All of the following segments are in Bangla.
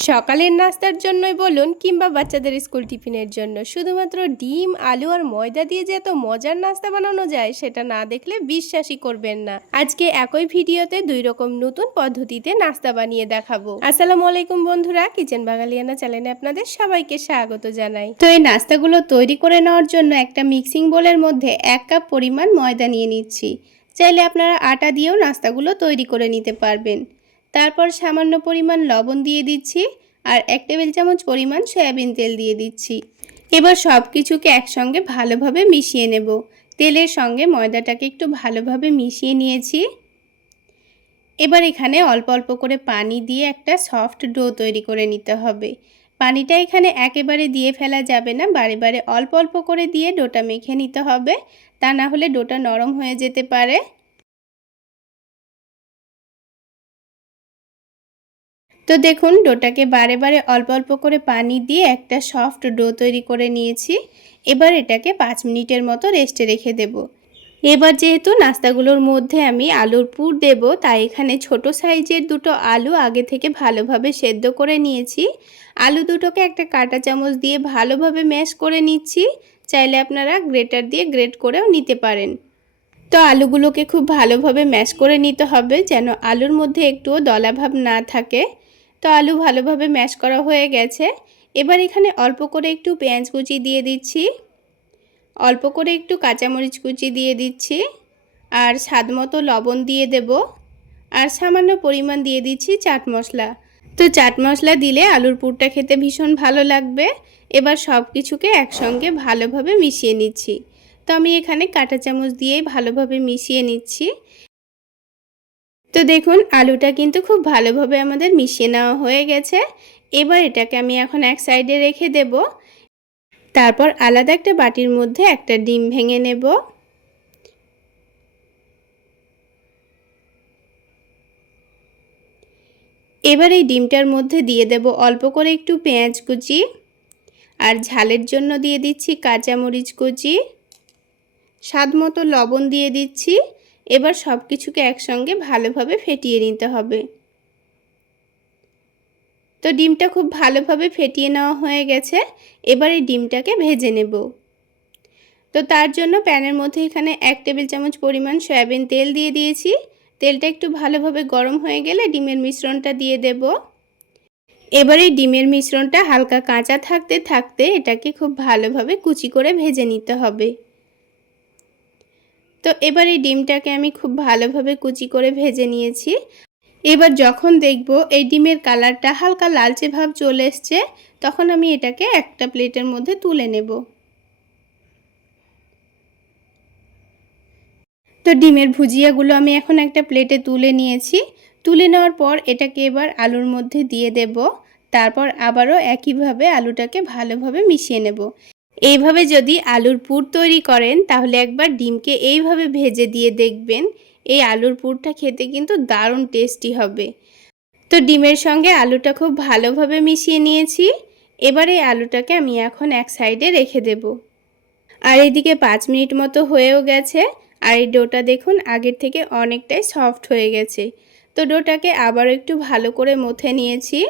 সকালের নাস্তার জন্যই বলুন কিংবা বাচ্চাদের স্কুল টিফিনের জন্য শুধুমাত্র ডিম, আলু আর ময়দা দিয়ে যে এত মজার নাস্তা বানানো যায় সেটা না দেখলে বিশ্বাসই করবেন না। আজকে একই ভিডিওতে 2 রকম নতুন পদ্ধতিতে নাস্তা বানিয়ে দেখাবো। আসসালামু আলাইকুম বন্ধুরা, কিচেন বাঙালিয়ানা চ্যানেলে আপনাদের সবাইকে স্বাগত জানাই। তো এই নাস্তাগুলো তৈরি করে নেওয়ার জন্য একটা মিক্সিং বোলের মধ্যে 1 কাপ পরিমাণ ময়দা নিয়ে নিচ্ছি। চাইলে আপনারা আটা দিয়েও নাস্তাগুলো তৈরি করে নিতে পারবেন। তারপর সামান্য পরিমাণ লবণ দিয়ে দিচ্ছি আর 1 টেবিল চামচ পরিমাণ সয়াবিন তেল দিয়ে দিচ্ছি। এবার সব কিছুকে একসঙ্গে ভালোভাবে মিশিয়ে নেব। তেলের সঙ্গে ময়দাটাকে একটু ভালোভাবে মিশিয়ে নিয়েছি। এবার এখানে অল্প অল্প করে পানি দিয়ে একটা সফট ডো তৈরি করে নিতে হবে। পানিটা এখানে একেবারে দিয়ে ফেলা যাবে না, বারে বারে অল্প অল্প করে দিয়ে ডোটা মেখে নিতে হবে, তা না হলে ডোটা নরম হয়ে যেতে পারে। তো দেখুন ডোটাকে বারে বারে অল্প অল্প করে পানি দিয়ে একটা সফট ডো তৈরি করে নিয়েছি। এবার এটাকে 5 মিনিটের মতো রেস্টে রেখে দেব। এবার যেহেতু নাস্তাগুলোর মধ্যে আমি আলুর পুর দেব, তাই এখানে ছোট সাইজের দুটো আলু আগে থেকে ভালোভাবে সেদ্ধ করে নিয়েছি। আলু দুটোকে একটা কাঁটা চামচ দিয়ে ভালোভাবে ম্যাশ করে নিচ্ছি। চাইলে আপনারা গ্রেটার দিয়ে গ্রেট করেও নিতে পারেন। তো আলুগুলোকে খুব ভালোভাবে ম্যাশ করে নিতে হবে যেন আলুর মধ্যে একটুও দলাভাব না থাকে। তো আলু ভালোভাবে ম্যাশ করা হয়ে গেছে। এবার এখানে অল্প করে একটু পেঁয়াজ কুচি দিয়ে দিচ্ছি, অল্প করে একটু কাঁচামরিচ কুচি দিয়ে দিচ্ছি, আর স্বাদমতো লবণ দিয়ে দেব, আর সামান্য পরিমাণ দিয়ে দিচ্ছি চাট মশলা। তো চাট মশলা দিলে আলুর পুরটা খেতে ভীষণ ভালো লাগবে। এবার সব কিছুকে একসঙ্গে ভালোভাবে মিশিয়ে নিচ্ছি। তো আমি এখানে কাঁটা চামচ দিয়েই ভালোভাবে মিশিয়ে নিচ্ছি। তো দেখুন আলুটা কিন্তু খুব ভালোভাবে আমাদের মিশিয়ে নেওয়া হয়ে গেছে। এবার এটাকে আমি এখন এক সাইডে রেখে দেব। তারপর আলাদা একটা বাটির মধ্যে একটা ডিম ভেঙে নেব। এবার এই ডিমটার মধ্যে দিয়ে দেব অল্প করে একটু পেঁয়াজ কুচি, আর ঝালের জন্য দিয়ে দিচ্ছি কাঁচামরিচ কুচি, স্বাদমতো লবণ দিয়ে দিচ্ছি। এবার সব কিছুকে একসঙ্গে ভালোভাবে ফেটিয়ে নিতে হবে। তো ডিমটা খুব ভালোভাবে ফেটিয়ে নেওয়া হয়ে গেছে। এবার এই ডিমটাকে ভেজে নেব। তো তার জন্য প্যানের মধ্যে এখানে 1 টেবিল চামচ পরিমাণ সয়াবিন তেল দিয়ে দিয়েছি। তেলটা একটু ভালোভাবে গরম হয়ে গেলে ডিমের মিশ্রণটা দিয়ে দেব। এবার এই ডিমের মিশ্রণটা হালকা কাঁচা থাকতে থাকতে এটাকে খুব ভালোভাবে কুচি করে ভেজে নিতে হবে। তো এবার এই ডিমটাকে আমি খুব ভালোভাবে কুচি করে ভেজে নিয়েছি। এবার যখন দেখব এই ডিমের কালারটা হালকা লালচে ভাব চলে এসছে, তখন আমি এটাকে একটা প্লেটের মধ্যে তুলে নেব। তো ডিমের ভুজিয়াগুলো আমি এখন একটা প্লেটে তুলে নিয়েছি। তুলে নেওয়ার পর এটাকে এবার আলুর মধ্যে দিয়ে দেব। তারপর আবারও একইভাবে আলুটাকে ভালোভাবে মিশিয়ে নেব। এইভাবে যদি আলুর পুর তৈরি করেন তাহলে একবার ডিমকে এইভাবে ভেজে দিয়ে দেখবেন, এই আলুর পুরটা খেতে কিন্তু দারুণ টেস্টি হবে। তো ডিমের সঙ্গে আলুটা খুব ভালোভাবে মিশিয়ে নিয়েছি। এবার এই আলুটাকে আমি এখন এক সাইডে রেখে দেব। আর এদিকে 5 মিনিট মতো হয়েও গেছে। আর এই ডোটা দেখুন আগের থেকে অনেকটাই সফট হয়ে গেছে। তো ডোটাকে আবারও একটু ভালো করে মথে নিয়েছি।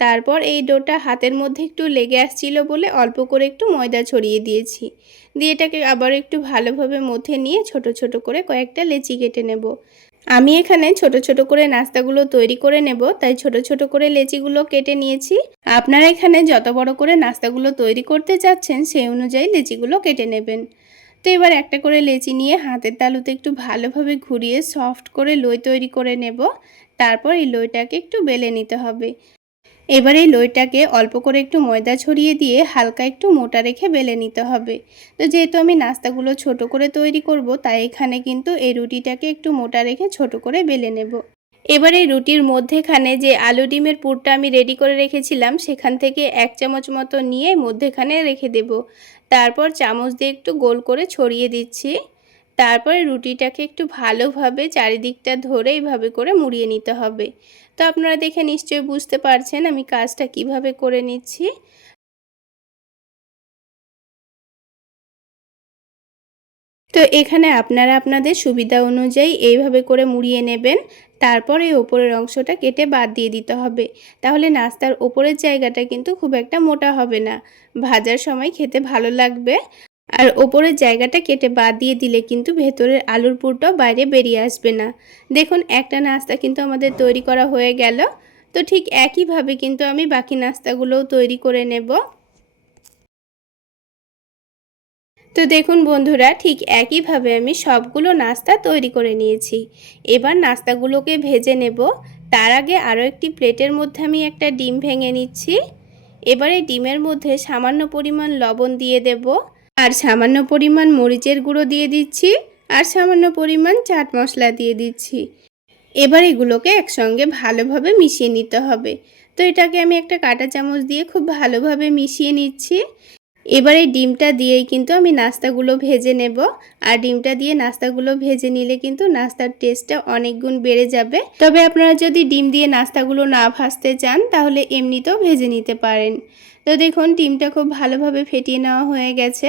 তারপর এই ডোটা হাতের মধ্যে একটু লেগে আসছিল বলে অল্প করে একটু ময়দা ছড়িয়ে দিয়েছি। দিয়ে এটাকে আবার একটু ভালোভাবে মথে নিয়ে ছোট ছোট করে কয়েকটা লেচি কেটে নেব। আমি এখানে ছোট ছোট করে নাস্তাগুলো তৈরি করে নেব, তাই ছোট ছোট করে লেচিগুলো কেটে নিয়েছি। আপনারা এখানে যত বড় করে নাস্তাগুলো তৈরি করতে চাচ্ছেন সেই অনুযায়ী লেচিগুলো কেটে নেবেন। তো এবার একটা করে লেচি নিয়ে হাতের তালুতে একটু ভালোভাবে ঘুরিয়ে সফট করে লই তৈরি করে নেব। তারপর এই লইটাকে একটু বেলে নিতে হবে। এবার এই লইটাকে অল্প করে একটু ময়দা ছড়িয়ে দিয়ে হালকা একটু মোটা রেখে বেলে নিতে হবে। তো যেহেতু আমি নাস্তাগুলো ছোট করে তৈরি করব, তাই এখানে কিন্তু এই রুটিটাকে একটু মোটা রেখে ছোট করে বেলে নেব। এবার এই রুটির মধ্যেখানে যে আলু ডিমের পুরটা আমি রেডি করে রেখেছিলাম সেখান থেকে 1 চামচ মতো নিয়ে মধ্যেখানে রেখে দেব। তারপর চামচ দিয়ে একটু গোল করে ছড়িয়ে দিচ্ছি। তারপরে রুটিটাকে একটু ভালোভাবে চারিদিকটা ধরে এইভাবে করে মুড়িয়ে নিতে হবে। তো আপনারা দেখে নিশ্চয়ই বুঝতে পারছেন আমি কাজটা কিভাবে করে নিচ্ছি। তো এখানে আপনারা আপনাদের সুবিধা অনুযায়ী এইভাবে করে মুড়িয়ে নেবেন। তারপর এই ওপরের অংশটা কেটে বাদ দিয়ে দিতে হবে। তাহলে নাস্তার ওপরের জায়গাটা কিন্তু খুব একটা মোটা হবে না, ভাজার সময় খেতে ভালো লাগবে। আর ওপরের জায়গাটা কেটে বাদ দিয়ে দিলে কিন্তু ভেতরের আলুর পুরটাও বাইরে বেরিয়ে আসবে না। দেখুন একটা নাস্তা কিন্তু আমাদের তৈরি করা হয়ে গেল। তো ঠিক একইভাবে কিন্তু আমি বাকি নাস্তাগুলোও তৈরি করে নেব। তো দেখুন বন্ধুরা, ঠিক একইভাবে আমি সবগুলো নাস্তা তৈরি করে নিয়েছি। এবার নাস্তাগুলোকে ভেজে নেব। তার আগে আরও একটি প্লেটের মধ্যে আমি একটা ডিম ভেঙে নিচ্ছি। এবারে ডিমের মধ্যে সামান্য পরিমাণ লবণ দিয়ে দেব, আর সামান্য পরিমাণ মরিচের গুঁড়ো দিয়ে দিচ্ছি, আর সামান্য পরিমাণ চাট মশলা দিয়ে দিচ্ছি। এবার এগুলোকে একসঙ্গে ভালোভাবে মিশিয়ে নিতে হবে। তো এটাকে আমি একটা কাঁটা চামচ দিয়ে খুব ভালোভাবে মিশিয়ে নিচ্ছি। এবার এই ডিমটা দিয়েই কিন্তু আমি নাস্তাগুলো ভেজে নেব। আর ডিমটা দিয়ে নাস্তাগুলো ভেজে নিলে কিন্তু নাস্তার টেস্টটা অনেক গুণ বেড়ে যাবে। তবে আপনারা যদি ডিম দিয়ে নাস্তাগুলো না ভাজতে চান তাহলে এমনিতেও ভেজে নিতে পারেন। তো দেখুন ডিমটা খুব ভালোভাবে ফেটিয়ে নেওয়া হয়ে গেছে।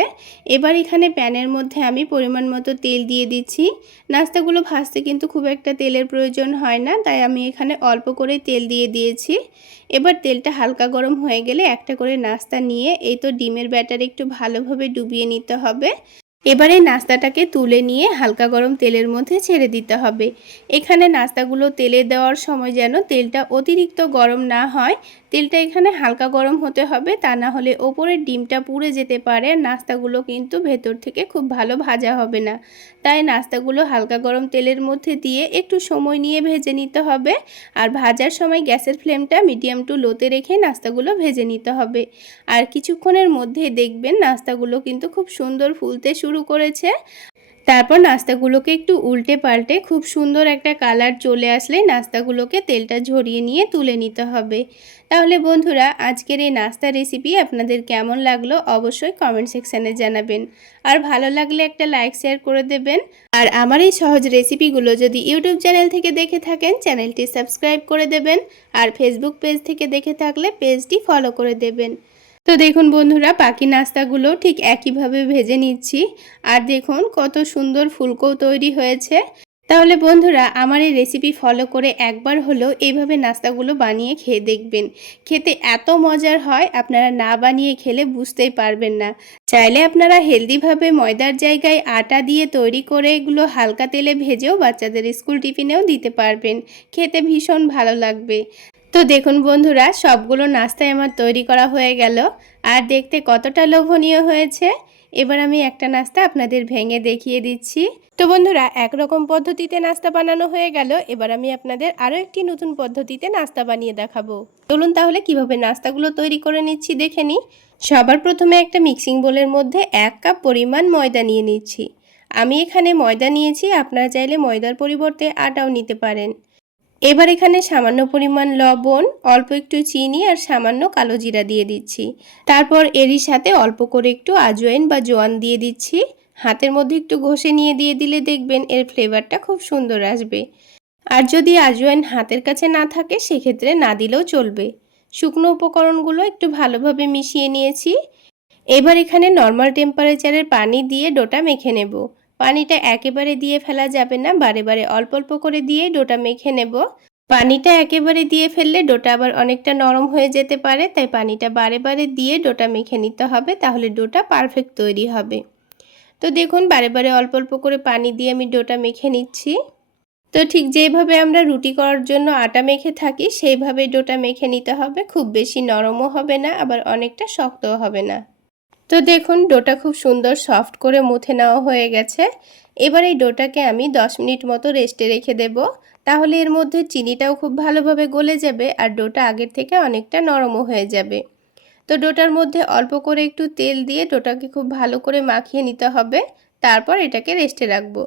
এবার এখানে প্যানের মধ্যে আমি পরিমাণ মতো তেল দিয়ে দিচ্ছি। নাস্তাগুলো ভাজতে কিন্তু খুব একটা তেলের প্রয়োজন হয় না, তাই আমি এখানে অল্প করে তেল দিয়ে দিয়েছি। এবার তেলটা হালকা গরম হয়ে গেলে একটা করে নাস্তা নিয়ে এই তো ডিমের ব্যাটারে একটু ভালোভাবে ডুবিয়ে নিতে হবে। এবারে নাস্তাটাকে তুলে নিয়ে হালকা গরম তেলের মধ্যে ছেড়ে দিতে হবে। এখানে নাস্তাগুলো তেলে দেওয়ার সময় যেন তেলটা অতিরিক্ত গরম না হয়, তেলটা এখানে হালকা গরম হতে হবে, তা না হলে ওপরের ডিমটা পুড়ে যেতে পারে, নাস্তাগুলো কিন্তু ভেতর থেকে খুব ভালো ভাজা হবে না। তাই নাস্তাগুলো হালকা গরম তেলের মধ্যে দিয়ে একটু সময় নিয়ে ভেজে নিতে হবে। আর ভাজার সময় গ্যাসের ফ্লেমটা মিডিয়াম টু লোতে রেখে নাস্তাগুলো ভেজে নিতে হবে। আর কিছুক্ষণের মধ্যেই দেখবেন নাস্তাগুলো কিন্তু খুব সুন্দর ফুলতে শুরু করেছে। তারপর নাস্তাগুলোকে একটু উল্টে পাল্টে খুব সুন্দর একটা কালার চলে আসলে নাস্তাগুলোকে তেলটা ঝরিয়ে নিয়ে তুলে নিতে হবে। তাহলে বন্ধুরা, আজকের এই নাস্তা রেসিপি আপনাদের কেমন লাগলো অবশ্যই কমেন্ট সেকশানে জানাবেন। আর ভালো লাগলে একটা লাইক শেয়ার করে দেবেন। আর আমার এই সহজ রেসিপিগুলো যদি ইউটিউব চ্যানেল থেকে দেখে থাকেন চ্যানেলটি সাবস্ক্রাইব করে দেবেন। আর ফেসবুক পেজ থেকে দেখে থাকলে পেজটি ফলো করে দেবেন। তো দেখুন বন্ধুরা, বাকি নাস্তাগুলো ঠিক একইভাবে ভেজে নিচ্ছি। আর দেখুন কত সুন্দর ফুলকো তৈরি হয়েছে। তাহলে বন্ধুরা, আমার এই রেসিপি ফলো করে একবার হলেও এইভাবে নাস্তাগুলো বানিয়ে খেয়ে দেখবেন। খেতে এত মজার হয়, আপনারা না বানিয়ে খেলে বুঝতেই পারবেন না। চাইলে আপনারা হেলদিভাবে ময়দার জায়গায় আটা দিয়ে তৈরি করে এগুলো হালকা তেলে ভেজেও বাচ্চাদের স্কুল টিফিনেও দিতে পারবেন। খেতে ভীষণ ভালো লাগবে। তো দেখুন বন্ধুরা, সবগুলো নাস্তাই আমার তৈরি করা হয়ে গেল। আর দেখতে কতটা লোভনীয় হয়েছে। এবার আমি একটা নাস্তা আপনাদের ভেঙে দেখিয়ে দিচ্ছি। তো বন্ধুরা, একরকম পদ্ধতিতে নাস্তা বানানো হয়ে গেল। এবার আমি আপনাদের আরও একটি নতুন পদ্ধতিতে নাস্তা বানিয়ে দেখাবো। চলুন তাহলে কিভাবে নাস্তাগুলো তৈরি করে নিচ্ছি দেখে নিই। সবার প্রথমে একটা মিক্সিং বোলের মধ্যে 1 কাপ পরিমাণ ময়দা নিয়ে নিচ্ছি। আমি এখানে ময়দা নিয়েছি, আপনারা চাইলে ময়দার পরিবর্তে আটাও নিতে পারেন। এবার এখানে সামান্য পরিমাণ লবণ, অল্প একটু চিনি আর সামান্য কালো জিরা দিয়ে দিচ্ছি। তারপর এরই সাথে অল্প করে একটু আজওয়াইন বা জোয়ান দিয়ে দিচ্ছি। হাতের মধ্যে একটু ঘষে নিয়ে দিয়ে দিলে দেখবেন এর ফ্লেভারটা খুব সুন্দর আসবে। আর যদি আজওয়াইন হাতের কাছে না থাকে সেক্ষেত্রে না দিলেও চলবে। শুকনো উপকরণগুলো একটু ভালোভাবে মিশিয়ে নিয়েছি। এবার এখানে নর্মাল টেম্পারেচারের পানি দিয়ে ডোটা মেখে নেব। পানিটা একেবারে দিয়ে ফেলা যাবে না, বারে বারে অল্প অল্প করে দিয়ে ডোটা মেখে নেব। পানিটা একেবারে দিয়ে ফেললে ডোটা আবার অনেকটা নরম হয়ে যেতে পারে, তাই পানিটা বারে বারে দিয়ে ডোটা মেখে নিতে হবে, তাহলে ডোটা পারফেক্ট তৈরি হবে। তো দেখুন বারে বারে অল্প অল্প করে পানি দিয়ে আমি ডোটা মেখে নিচ্ছি। তো ঠিক যেভাবে আমরা রুটি করার জন্য আটা মেখে থাকি সেইভাবে ডোটা মেখে নিতে হবে। খুব বেশি নরমও হবে না, আবার অনেকটা শক্তও হবে না। তো দেখুন ডোটা খুব সুন্দর সফট করে মুথে নেওয়া হয়ে গেছে। এবার এই ডোটাকে আমি 10 মিনিট মতো রেস্টে রেখে দেব। তাহলে এর মধ্যে চিনিটাও খুব ভালোভাবে গলে যাবে আর ডোটা আগের থেকে অনেকটা নরমও হয়ে যাবে। তো ডোটার মধ্যে অল্প করে একটু তেল দিয়ে ডোটাকে খুব ভালো করে মাখিয়ে নিতে হবে। তারপর এটাকে রেস্টে রাখবো।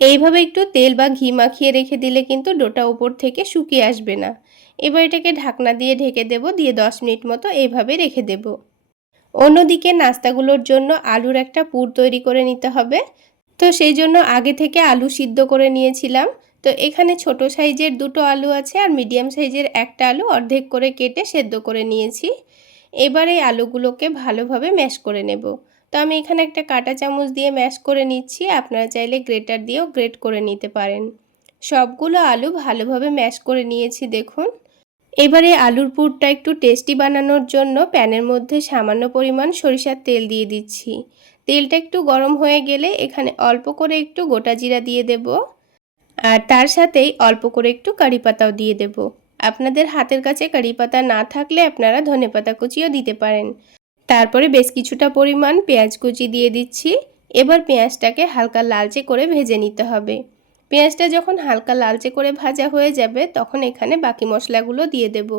এইভাবে একটু তেল বা ঘি মাখিয়ে রেখে দিলে কিন্তু ডোটা উপর থেকে শুকিয়ে আসবে না। এবার এটাকে ঢাকনা দিয়ে ঢেকে দেব, দিয়ে 10 মিনিট মতো এইভাবে রেখে দেব। অন্যদিকে নাস্তাগুলোর জন্য আলুর একটা পুর তৈরি করে নিতে হবে। তো সেই জন্য আগে থেকে আলু সিদ্ধ করে নিয়েছিলাম। তো এখানে ছোট সাইজের 2টো আলু আছে আর মিডিয়াম সাইজের একটা আলু অর্ধেক করে কেটে সেদ্ধ করে নিয়েছি। এবার এই আলুগুলোকে ভালোভাবে ম্যাশ করে নেব। তো আমি এখানে একটা কাঁটা চামচ দিয়ে ম্যাশ করে নিচ্ছি, আপনারা চাইলে গ্রেটার দিয়েও গ্রেট করে নিতে পারেন। সবগুলো আলু ভালোভাবে ম্যাশ করে নিয়েছি দেখুন। এবারে আলুর পুরটা একটু টেস্টি বানানোর জন্য প্যানের মধ্যে সামান্য পরিমাণ সরিষার তেল দিয়ে দিচ্ছি। তেলটা একটু গরম হয়ে গেলে এখানে অল্প করে একটু গোটা জিরা দিয়ে দেব, আর তার সাথেই অল্প করে একটু কারি পাতাও দিয়ে দেব। আপনাদের হাতের কাছে কারি পাতা না থাকলে আপনারা ধনেপাতা কুচিও দিতে পারেন। তারপরে বেশ কিছুটা পরিমাণ পেঁয়াজ কুচি দিয়ে দিচ্ছি। এবার পেঁয়াজটাকে হালকা লালচে করে ভেজে নিতে হবে। পেঁয়াজটা যখন হালকা লালচে করে ভাজা হয়ে যাবে তখন এখানে বাকি মশলাগুলো দিয়ে দেব।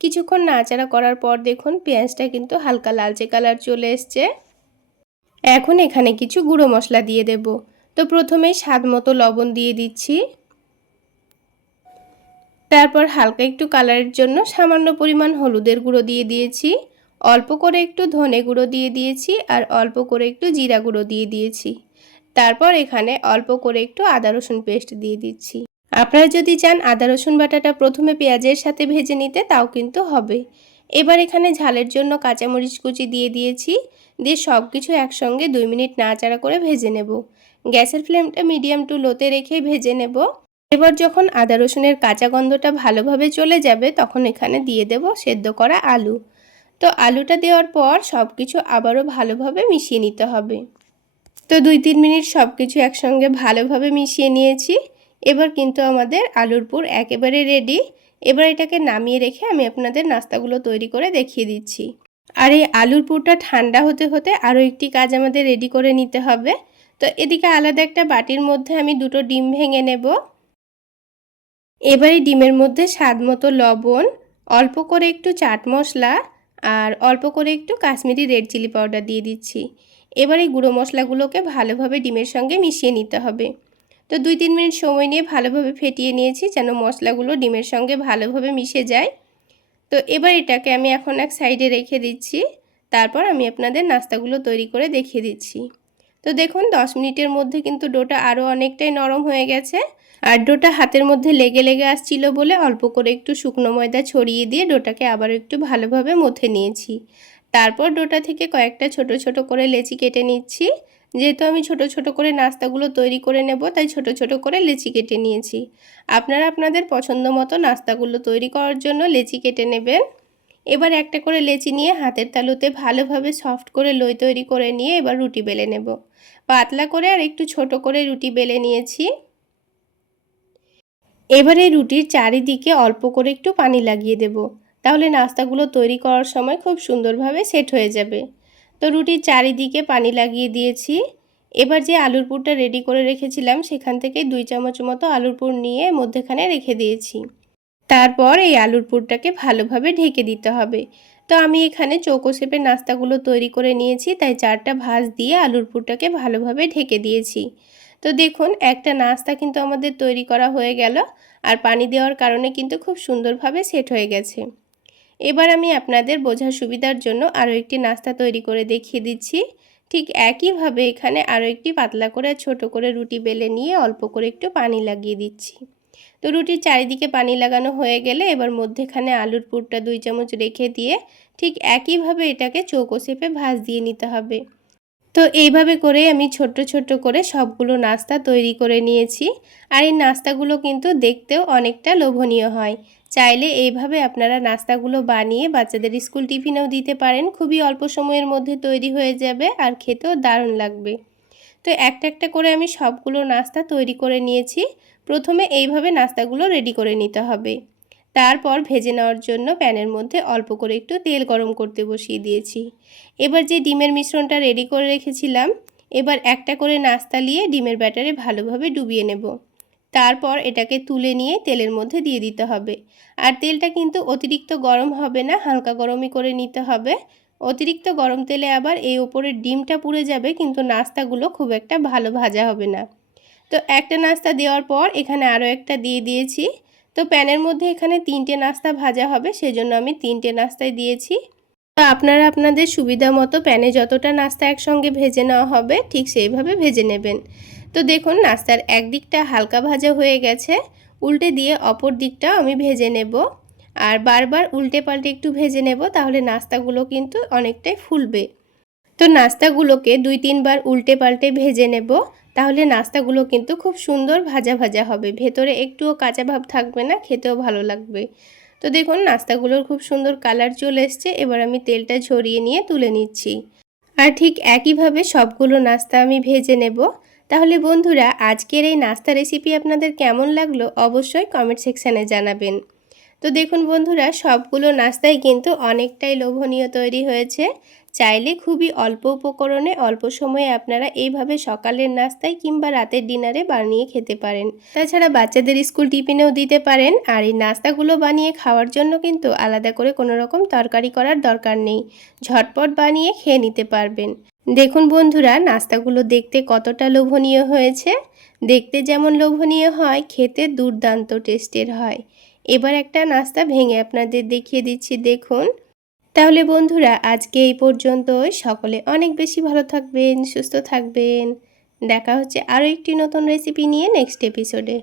কিছুক্ষণ নাড়াচাড়া করার পর দেখুন পেঁয়াজটা কিন্তু হালকা লালচে কালার চলে এসছে। এখন এখানে কিছু গুঁড়ো মশলা দিয়ে দেব। তো প্রথমেই স্বাদ মতো লবণ দিয়ে দিচ্ছি। তারপর হালকা একটু কালারের জন্য সামান্য পরিমাণ হলুদের গুঁড়ো দিয়ে দিয়েছি, অল্প করে একটু ধনে গুঁড়ো দিয়ে দিয়েছি, আর অল্প করে একটু জিরা গুঁড়ো দিয়ে দিয়েছি। তারপর এখানে অল্প করে একটু আদা রসুন পেস্ট দিয়ে দিচ্ছি। আপনারা যদি চান আদা রসুন বাটাটা প্রথমে পেঁয়াজের সাথে ভেজে নিতে তাও কিন্তু হবে। এবার এখানে ঝালের জন্য কাঁচামরিচ কুচি দিয়ে দিয়েছি, দিয়ে সব কিছু একসঙ্গে 2 মিনিট নাড়াচাড়া করে ভেজে নেব। গ্যাসের ফ্লেমটা মিডিয়াম টু লোতে রেখে ভেজে নেব। এবার যখন আদা রসুনের কাঁচা গন্ধটা ভালোভাবে চলে যাবে তখন এখানে দিয়ে দেব সেদ্ধ করা আলু। তো আলুটা দেওয়ার পর সব কিছু আবারও ভালোভাবে মিশিয়ে নিতে হবে। তো 2-3 মিনিট সব কিছু একসঙ্গে ভালোভাবে মিশিয়ে নিয়েছি। এবার কিন্তু আমাদের আলুর পুর একেবারে রেডি। এবার এটাকে নামিয়ে রেখে আমি আপনাদের নাস্তাগুলো তৈরি করে দেখিয়ে দিচ্ছি। আর এই আলুর পুরটা ঠান্ডা হতে হতে আরও একটি কাজ আমাদের রেডি করে নিতে হবে। তো এদিকে আলাদা একটা বাটির মধ্যে আমি 2টো ডিম ভেঙে নেব। এবারে ডিমের মধ্যে স্বাদ মতো লবণ, অল্প করে একটু চাট মশলা, আর অল্প করে একটু কাশ্মীরি রেড চিলি পাউডার দিয়ে দিচ্ছি। এবার এই গুঁড়ো মশলাগুলোকে ভালোভাবে ডিমের সঙ্গে মিশিয়ে নিতে হবে। তো 2-3 মিনিট সময় নিয়ে ভালোভাবে ফেটিয়ে নিয়েছি যেন মশলাগুলো ডিমের সঙ্গে ভালোভাবে মিশে যায়। তো এবার এটাকে আমি এখন এক সাইডে রেখে দিচ্ছি। তারপর আমি আপনাদের নাস্তাগুলো তৈরি করে দেখিয়ে দিচ্ছি। তো দেখুন 10 মিনিটের মধ্যে কিন্তু ডোটা আরও অনেকটাই নরম হয়ে গেছে। আর ডোটা হাতের মধ্যে লেগে লেগে আসছিল বলে অল্প করে একটু শুকনো ময়দা ছড়িয়ে দিয়ে ডোটাকে আবার একটু ভালোভাবে মথে নিয়েছি। তারপর ডোটা থেকে কয়েকটা ছোট ছোট করে লেচি কেটে নিচ্ছি। যেহেতু আমি ছোট ছোট করে নাস্তাগুলো তৈরি করে নেব তাই ছোট ছোট করে লেচি কেটে নিয়েছি। আপনারা আপনাদের পছন্দ মতো নাস্তাগুলো তৈরি করার জন্য লেচি কেটে নেবেন। এবার একটা করে লেচি নিয়ে হাতের তালুতে ভালোভাবে সফট করে লই তৈরি করে নিয়ে এবার রুটি বেলে নেব। পাতলা করে আর একটু ছোট করে রুটি বেলে নিয়েছি। এবারে রুটির চারিদিকে অল্প করে একটু পানি লাগিয়ে দেব, তাহলে নাস্তাগুলো তৈরি করার সময় খুব সুন্দরভাবে সেট হয়ে যাবে। তো রুটির চারিদিকে পানি লাগিয়ে দিয়েছি। এবার যে আলুর পুরটা রেডি করে রেখেছিলাম সেখান থেকে 2 চামচ মতো আলুর পুর নিয়ে মধ্যেখানে রেখে দিয়েছি। তারপর এই আলুর পুরটাকে ভালোভাবে ঢেকে দিতে হবে। তো আমি এখানে চৌকো শেপের নাস্তাগুলো তৈরি করে নিয়েছি, তাই 4টা ভাঁজ দিয়ে আলুর পুরটাকে ভালোভাবে ঢেকে দিয়েছি। তো দেখুন একটা নাস্তা কিন্তু আমাদের তৈরি করা হয়ে গেল, আর পানি দেওয়ার কারণে কিন্তু খুব সুন্দরভাবে সেট হয়ে গেছে। এবার আমি আপনাদের বোঝার সুবিধার জন্য আরও একটি নাস্তা তৈরি করে দেখিয়ে দিচ্ছি। ঠিক একইভাবে এখানে আরও একটি পাতলা করে ছোট করে রুটি বেলে নিয়ে অল্প করে একটু পানি লাগিয়ে দিচ্ছি। তো রুটির চারিদিকে পানি লাগানো হয়ে গেলে এবার মধ্যেখানে আলুর পুরটা 2 চামচ রেখে দিয়ে ঠিক একইভাবে এটাকে চৌকো শেপে ভাঁজ দিয়ে নিতে হবে। তো এইভাবে করে আমি ছোট্ট ছোট্ট করে সবগুলো নাস্তা তৈরি করে নিয়েছি। আর এই নাস্তাগুলো কিন্তু দেখতেও অনেকটা লোভনীয় হয়। চাইলে এইভাবে আপনারা নাস্তাগুলো বানিয়ে বাচ্চাদের স্কুল টিফিনেও দিতে পারেন। খুবই অল্প সময়ের মধ্যে তৈরি হয়ে যাবে আর খেতেও দারুণ লাগবে। তো একটা একটা করে আমি সবগুলো নাস্তা তৈরি করে নিয়েছি। প্রথমে এইভাবে নাস্তাগুলো রেডি করে নিতে হবে। তারপর ভেজে নেওয়ার জন্য প্যানের মধ্যে অল্প করে একটু তেল গরম করতে বসিয়ে দিয়েছি। এবার যে ডিমের মিশ্রণটা রেডি করে রেখেছিলাম, এবার একটা করে নাস্তা নিয়ে ডিমের ব্যাটারে ভালোভাবে ডুবিয়ে নেব। তারপর এটাকে তুলে নিয়ে তেলের মধ্যে দিয়ে দিতে হবে। আর তেলটা কিন্তু অতিরিক্ত গরম হবে না, হালকা গরমই করে নিতে হবে। অতিরিক্ত গরম তেলে আবার এই ওপরের ডিমটা পুড়ে যাবে, কিন্তু নাস্তাগুলো খুব একটা ভালো ভাজা হবে না। তো একটা নাস্তা দেওয়ার পর এখানে আরও একটা দিয়ে দিয়েছি। তো প্যানের মধ্যে এখানে 3টে নাস্তা ভাজা হবে, সেজন্য আমি 3টে নাস্তায় দিয়েছি। তো আপনারা আপনাদের সুবিধা মতো প্যানে যতটা নাস্তা একসঙ্গে ভেজে নেওয়া হবে ঠিক সেইভাবে ভেজে নেবেন। তো দেখুন নাস্তার একদিকটা হালকা ভাজা হয়ে গেছে, উল্টে দিয়ে অপর দিকটাও আমি ভেজে নেব। আর বারবার উল্টে পাল্টে একটু ভেজে নেব, তাহলে নাস্তাগুলো কিন্তু অনেকটাই ফুলবে। তো নাস্তাগুলোকে 2-3 বার উল্টে পাল্টে ভেজে নেব। তাহলে নাস্তাগুলো কিন্তু খুব সুন্দর ভাজা ভাজা হবে, ভেতরে একটুও কাঁচা ভাব থাকবে না, খেতেও ভালো লাগবে। তো দেখুন নাস্তাগুলোর খুব সুন্দর কালার চলে এসছে। এবার আমি তেলটা ঝরিয়ে নিয়ে তুলে নিচ্ছি। আর ঠিক একইভাবে সবগুলো নাস্তা আমি ভেজে নেব। তাহলে বন্ধুরা, আজকের এই নাস্তা রেসিপি আপনাদের কেমন লাগলো অবশ্যই কমেন্ট সেকশানে জানাবেন। তো দেখুন বন্ধুরা, সবগুলো নাস্তাই কিন্তু অনেকটাই লোভনীয় তৈরি হয়েছে। চাইলে খুবই অল্প উপকরণে অল্প সময়ে আপনারা এইভাবে সকালের নাস্তায় কিংবা রাতের ডিনারে বানিয়ে খেতে পারেন। তাছাড়া বাচ্চাদের স্কুল টিফিনেও দিতে পারেন। আর এই নাস্তাগুলো বানিয়ে খাওয়ার জন্য কিন্তু আলাদা করে কোনো রকম তরকারি করার দরকার নেই, ঝটপট বানিয়ে খেয়ে নিতে পারবেন। দেখুন বন্ধুরা, নাস্তাগুলো দেখতে কতটা লোভনীয় হয়েছে। দেখতে যেমন লোভনীয় হয়, খেতে দুর্দান্ত টেস্টের হয়। এবার একটা নাস্তা ভেঙে আপনাদের দেখিয়ে দিচ্ছি, দেখুন। তাহলে বন্ধুরা, আজকে এই পর্যন্তই। সকলে অনেক বেশি ভালো থাকবেন, সুস্থ থাকবেন। দেখা হচ্ছে আরও একটি নতুন রেসিপি নিয়ে নেক্সট এপিসোডে।